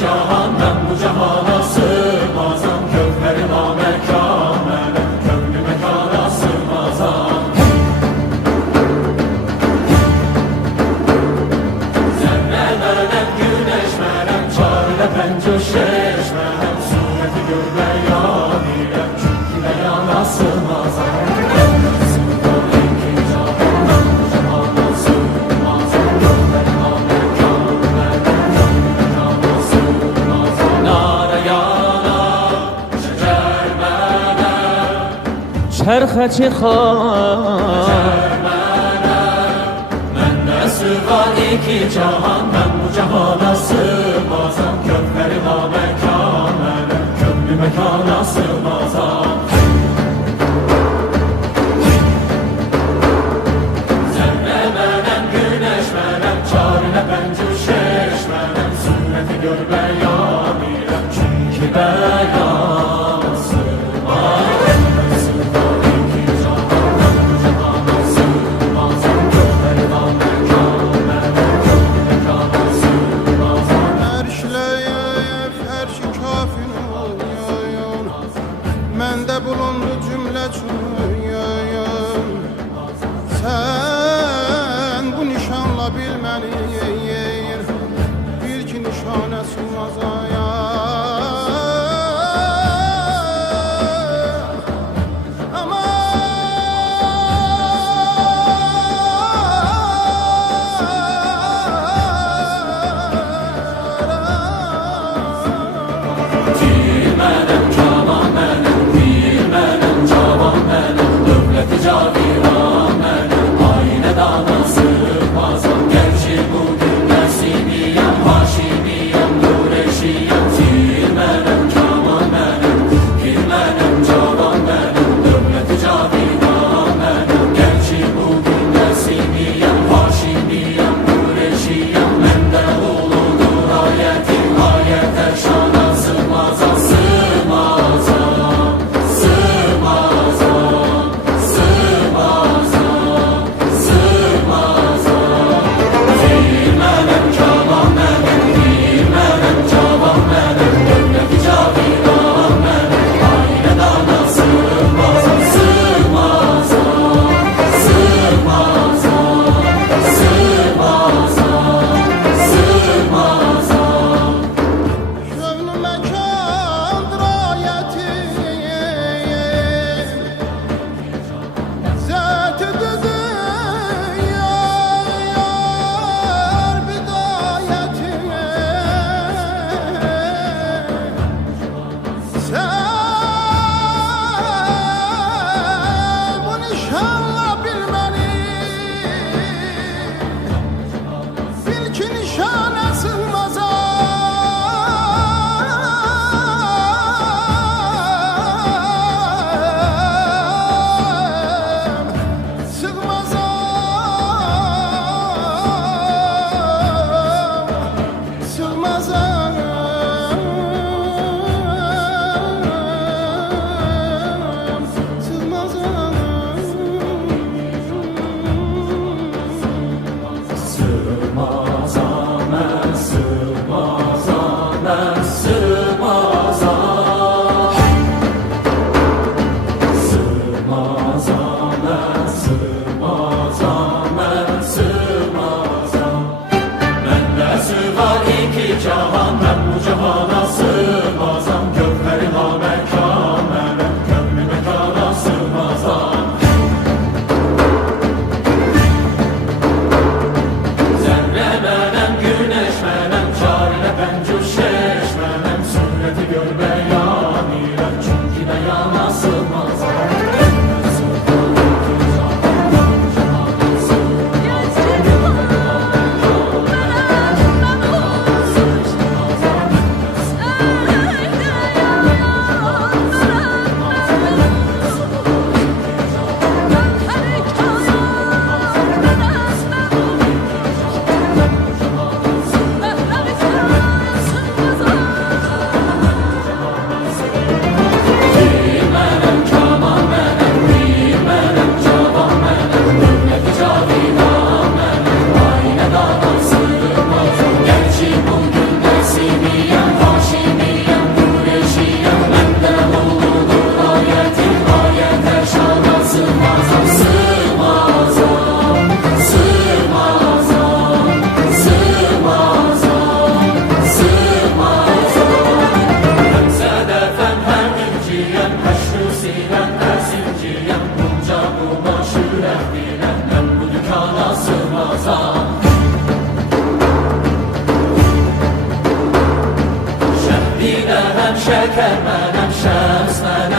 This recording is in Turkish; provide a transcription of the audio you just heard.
Cahan ben bu cahana sığmazam, kökleri namekamene, köklü mekana sığmazam. Zerre verem, güneş verem, çare pencoş eşmerem, sureti görme yanirem, çünkü beyana sığmazam. çرخه ben de sığar iki cahan, ben bu cahana sığmazam, kökleri namekamene, köklü mekana sığmazam. Zerre verem, güneş verem, çarine pencuş eşmerem, sureti görme yanirem, çünkü beyan sığmazam. Məndə bulundu cümlə çürüyüm. Sən bu nişanla bilməli, bil ki nişanə sığmazaya. Cahan ben bu cahana sığmazam, kökleri namekamene, köklü mekana sığmazam. Zerre verem, güneş verem, çarine pencuş eşmerem, sureti görme yanirem, çünkü beyana sığmazam. mənəm şəkər, mənəm şəms, mənəm